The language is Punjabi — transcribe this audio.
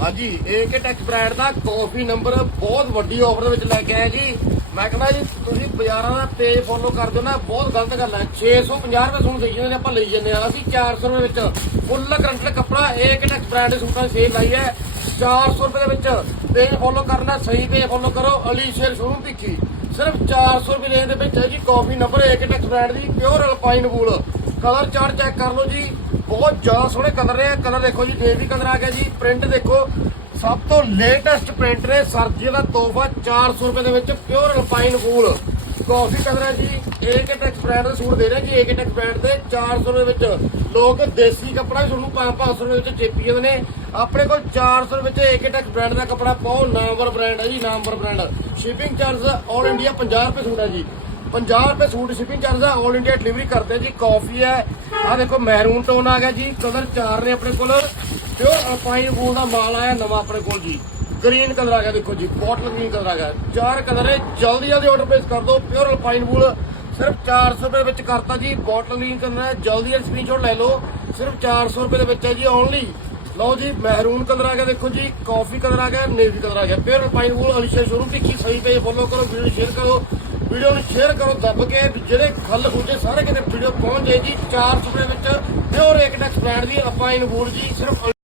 ਹਾਂਜੀ ਏਕੇ ਟੈਕਸ ਬ੍ਰਾਂਡ ਦਾ ਕਾਫੀ ਨੰਬਰ ਬਹੁਤ ਵੱਡੀ ਆਫਰ ਦੇ ਵਿੱਚ ਲੈ ਕੇ ਆਇਆ ਜੀ। ਮੈਂ ਕਹਿੰਦਾ ਜੀ, ਤੁਸੀਂ ਬਾਜ਼ਾਰਾਂ ਦਾ ਪੇਜ ਫੋਲੋ ਕਰਦੇ ਹੋ ਨਾ, ਬਹੁਤ ਗਲਤ ਗੱਲ ਹੈ। 650 ਰੁਪਏ ਸੂਟ ਦੇਈ ਜਾਂਦੇ ਆਪਾਂ ਲਈ ਜਾਂਦੇ ਆ ਅਸੀਂ 400 ਰੁਪਏ ਵਿੱਚ ਫੁੱਲ ਕਰੰਟ ਕੱਪੜਾ ਏਕੇ ਟੈਕਸ ਬ੍ਰਾਂਡ ਦੇ ਸੂਟਾਂ ਦੀ ਸੇਲ ਲਾਈ ਹੈ। 400 ਰੁਪਏ ਦੇ ਵਿੱਚ ਪੇਜ ਫੋਲੋ ਕਰਨਾ, ਸਹੀ ਪੇਜ ਫੋਲੋ ਕਰੋ, ਅਲੀ ਸ਼ੇਰ ਸ਼ੋਰੂਮ ਭਿੱਖੀ। ਸਿਰਫ 400 ਰੁਪਏ ਰੇਂਜ ਦੇ ਵਿੱਚ ਹੈ ਜੀ ਕਾਫੀ ਨੰਬਰ ਏਕੇ ਟੈਕਸ ਬ੍ਰਾਂਡ ਦੀ pure alpine wool colour chart check ਕਰ ਲਓ ਜੀ। ਬਹੁਤ ਜ਼ਿਆਦਾ ਸੋਹਣੇ ਕਲਰ ਨੇ। ਕਲਰ ਦੇਖੋ ਜੀ, ਬੇਬੀ ਕਲਰ ਆ ਗਿਆ ਜੀ। ਪ੍ਰਿੰਟ ਦੇਖੋ, ਸਭ ਤੋਂ ਲੇਟੈਸਟ ਪ੍ਰਿੰਟ ਨੇ ਸਰਜੀ ਦਾ ਤੋਹਫਾ 400 ਰੁਪਏ ਦੇ ਵਿੱਚ ਪਿਓਰ ਅਲਪਾਈਨ ਵੂਲ ਕਾਫੀ ਕਲਰ ਹੈ ਜੀ। ਏਕੇ ਬ੍ਰਾਂਡ ਦੇ ਸੂਟ ਦੇ ਰਹੇ ਜੀ ਏਕੇ ਬ੍ਰਾਂਡ ਦੇ 400 ਰੁਪਏ ਵਿੱਚ। ਲੋਕ ਦੇਸੀ ਕੱਪੜਾ ਵੀ ਤੁਹਾਨੂੰ 500 ਰੁਪਏ ਵਿੱਚ ਚੇਪੀ ਜਾਂਦੇ ਨੇ। ਆਪਣੇ ਕੋਲ 400 ਰੁਪਏ ਵਿੱਚ ਏਕੇ ਬ੍ਰਾਂਡ ਦਾ ਕੱਪੜਾ ਪਾਓ ਨਾਮਵਰ ਬ੍ਰਾਂਡ ਹੈ ਜੀ, ਨਾਮਵਰ brand shipping charge all India 50 ਰੁਪਏ ਸੂਟ ਹੈ ਜੀ। 50 ਰੁਪਏ ਸੂਟ ਸ਼ਿਪਿੰਗ ਚਾਰਜ ਆ 올 ਇੰਡੀਆ ਡਿਲੀਵਰੀ ਕਰਦੇ ਜੀ ਕਾਫੀ ਹੈ ਆ ਦੇਖੋ ਮੈਰੂਨ ਟੋਨ ਆ ਗਿਆ ਜੀ ਕਲਰ ਚਾਰ ਨੇ ਆਪਣੇ ਕੋਲ ਪਿਓਰ ਅਲਪਾਈਨ ਵੂਲ ਦਾ ਮਾਲ ਆਇਆ ਨਵਾਂ ਆਪਣੇ ਕੋਲ ਜੀ ਗ੍ਰੀਨ ਕਲਰ ਆ ਗਿਆ ਦੇਖੋ ਜੀ ਬੋਟਲ ਗ੍ਰੀਨ ਕਲਰ ਆ ਗਿਆ, ਚਾਰ ਕਲਰ ਹੈ, ਜਲਦੀ ਜਲਦੀ ਆਰਡਰ ਪਲੇਸ ਕਰ ਦਿਓ ਪਿਓਰ ਅਲਪਾਈਨ ਵੂਲ ਸਿਰਫ 400 ਰੁਪਏ ਵਿੱਚ ਕਰਤਾ ਜੀ ਬੋਟਲ ਗ੍ਰੀਨ ਕਲਰ ਹੈ, ਜਲਦੀ ਜਲਦੀ ਸਕਰੀਨਸ਼ਾਟ ਲੈ ਲਓ, ਸਿਰਫ 400 ਰੁਪਏ ਦੇ ਵਿੱਚ ਹੈ ਜੀ ਓਨਲੀ ਲਓ ਜੀ ਮਹਿਰੂਨ ਕਲਰ ਆ ਗਿਆ ਦੇਖੋ ਜੀ ਕਾਫੀ ਕਲਰ ਆ ਗਿਆ ਨੇਵੀ ਕਲਰ ਆ ਗਿਆ pure alpine wool Alisha showroom Bhikhi ਸਹੀ ਪੇਜ ਫੋਲੋ ਕਰੋ ਵੀਡੀਓ ਸ਼ੇਅਰ ਕਰੋ ਵੀਡੀਓ ਨੂੰ ਸ਼ੇਅਰ ਕਰੋ, ਦੱਬ ਕੇ ਵੀ ਜਿਹੜੇ ਖੱਲ ਖੁੱਜੇ ਸਾਰੇ ਕਿਤੇ ਵੀਡੀਓ ਪਹੁੰਚ ਜਾਏ ਜੀ 400 ਰੁਪਏ ਵਿੱਚ। ਪਿਓਰ ਇੱਕ ਟੈਕਸ ਬ੍ਰਾਂਡ ਦੀ ਅਲਪਾਈਨ ਵੂਲ ਜੀ, ਸਿਰਫ